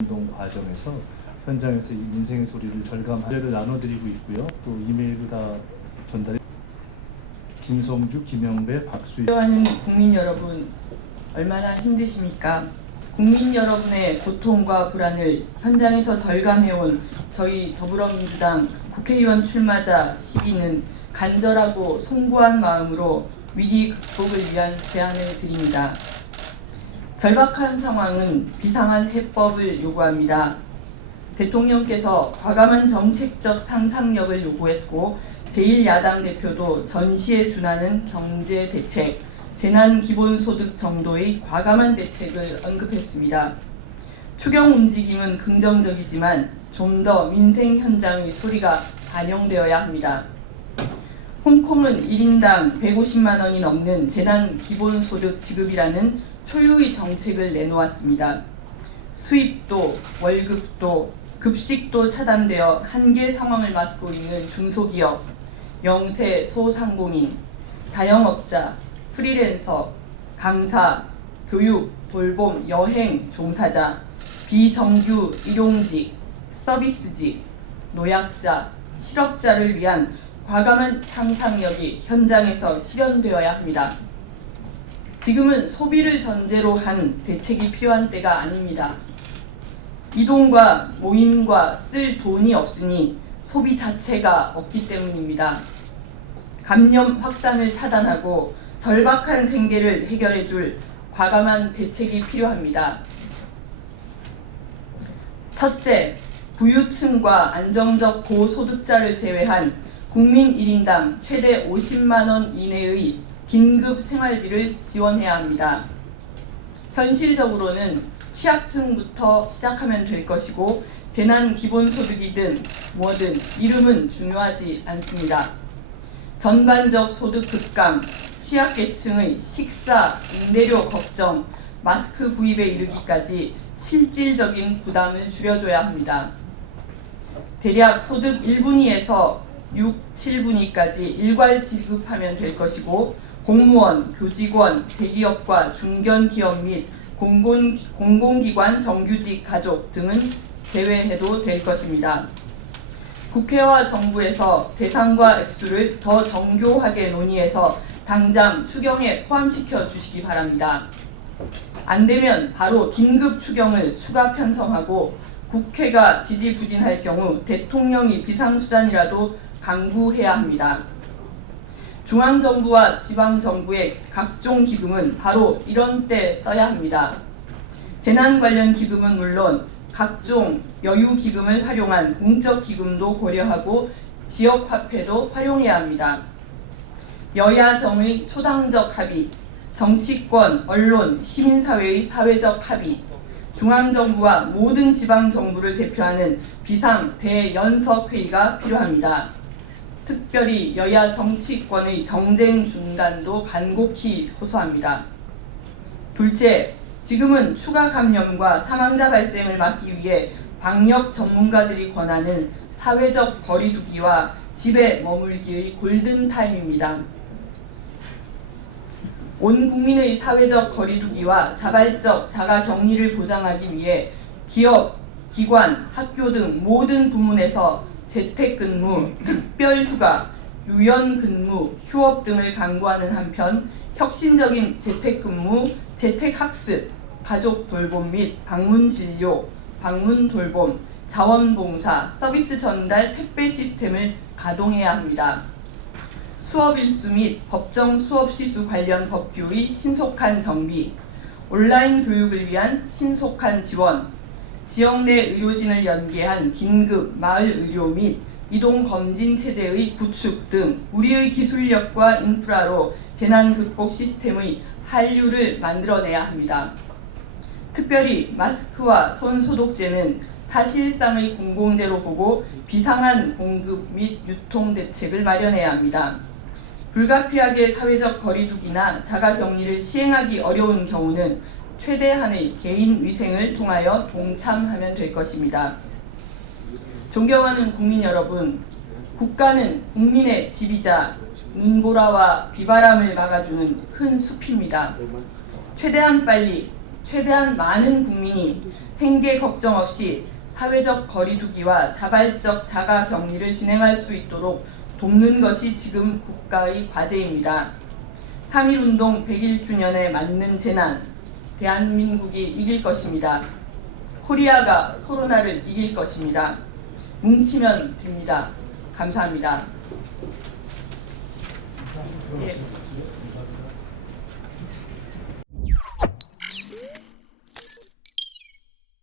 운동 과정에서 현장에서 이 민생의 소리를 절감하려를 나눠드리고 있고요. 또 이메일로 다 전달해. 김성주, 김영배, 박수희. 하는 국민 여러분, 얼마나 힘드십니까? 국민 여러분의 고통과 불안을 현장에서 절감해온 저희 더불어민주당 국회의원 출마자 시민은 간절하고 송구한 마음으로 위기 극복을 위한 제안을 드립니다. 절박한 상황은 비상한 해법을 요구합니다. 대통령께서 과감한 정책적 상상력을 요구했고 제1야당 대표도 전시에 준하는 경제 대책, 재난 기본소득 정도의 과감한 대책을 언급했습니다. 추경 움직임은 긍정적이지만 좀 더 민생 현장의 소리가 반영되어야 합니다. 홍콩은 1인당 150만 원이 넘는 재난 기본소득 지급이라는 초유의 정책을 내놓았습니다. 수입도, 월급도, 급식도 차단되어 한계 상황을 맞고 있는 중소기업, 영세 소상공인, 자영업자, 프리랜서, 강사, 교육, 돌봄, 여행 종사자, 비정규 일용직, 서비스직, 노약자, 실업자를 위한 과감한 상상력이 현장에서 실현되어야 합니다. 지금은 소비를 전제로 한 대책이 필요한 때가 아닙니다. 이동과 모임과 쓸 돈이 없으니 소비 자체가 없기 때문입니다. 감염 확산을 차단하고 절박한 생계를 해결해줄 과감한 대책이 필요합니다. 첫째, 부유층과 안정적 고소득자를 제외한 국민 1인당 최대 50만 원 이내의 긴급 생활비를 지원해야 합니다. 현실적으로는 취약층부터 시작하면 될 것이고 재난 기본소득이든 뭐든 이름은 중요하지 않습니다. 전반적 소득 급감, 취약계층의 식사, 임대료 걱정, 마스크 구입에 이르기까지 실질적인 부담을 줄여줘야 합니다. 대략 소득 1분위에서 6, 7분위까지 일괄 지급하면 될 것이고 공무원, 교직원, 대기업과 중견기업 및 공공기관 정규직 가족 등은 제외해도 될 것입니다. 국회와 정부에서 대상과 액수를 더 정교하게 논의해서 당장 추경에 포함시켜 주시기 바랍니다. 안 되면 바로 긴급 추경을 추가 편성하고 국회가 지지부진할 경우 대통령이 비상수단이라도 강구해야 합니다. 중앙정부와 지방정부의 각종 기금은 바로 이런 때 써야 합니다. 재난 관련 기금은 물론 각종 여유 기금을 활용한 공적 기금도 고려하고 지역 화폐도 활용해야 합니다. 여야정의 초당적 합의, 정치권, 언론, 시민사회의 사회적 합의, 중앙정부와 모든 지방정부를 대표하는 비상 대연석회의가 필요합니다. 특별히 여야 정치권의 정쟁 중단도 간곡히 호소합니다. 둘째, 지금은 추가 감염과 사망자 발생을 막기 위해 방역 전문가들이 권하는 사회적 거리두기와 집에 머물기의 골든타임입니다. 온 국민의 사회적 거리두기와 자발적 자가격리를 보장하기 위해 기업, 기관, 학교 등 모든 부문에서 재택근무, 특별휴가, 유연근무, 휴업 등을 강구하는 한편 혁신적인 재택근무, 재택학습, 가족돌봄 및 방문진료, 방문돌봄, 자원봉사, 서비스 전달, 택배 시스템을 가동해야 합니다. 수업 일수 및 법정 수업 시수 관련 법규의 신속한 정비, 온라인 교육을 위한 신속한 지원, 지역 내 의료진을 연계한 긴급 마을 의료 및 이동 검진 체제의 구축 등 우리의 기술력과 인프라로 재난 극복 시스템의 한류를 만들어내야 합니다. 특별히 마스크와 손 소독제는 사실상의 공공재로 보고 비상한 공급 및 유통 대책을 마련해야 합니다. 불가피하게 사회적 거리두기나 자가격리를 시행하기 어려운 경우는 최대한의 개인 위생을 통하여 동참하면 될 것입니다. 존경하는 국민 여러분, 국가는 국민의 집이자 눈보라와 비바람을 막아주는 큰 숲입니다. 최대한 빨리 최대한 많은 국민이 생계 걱정 없이 사회적 거리두기와 자발적 자가 격리를 진행할 수 있도록 돕는 것이 지금 국가의 과제입니다. 3.1운동 100일주년에 맞는 재난, 대한민국이 이길 것입니다. 코리아가 코로나를 이길 것입니다. 뭉치면 됩니다. 감사합니다. 예.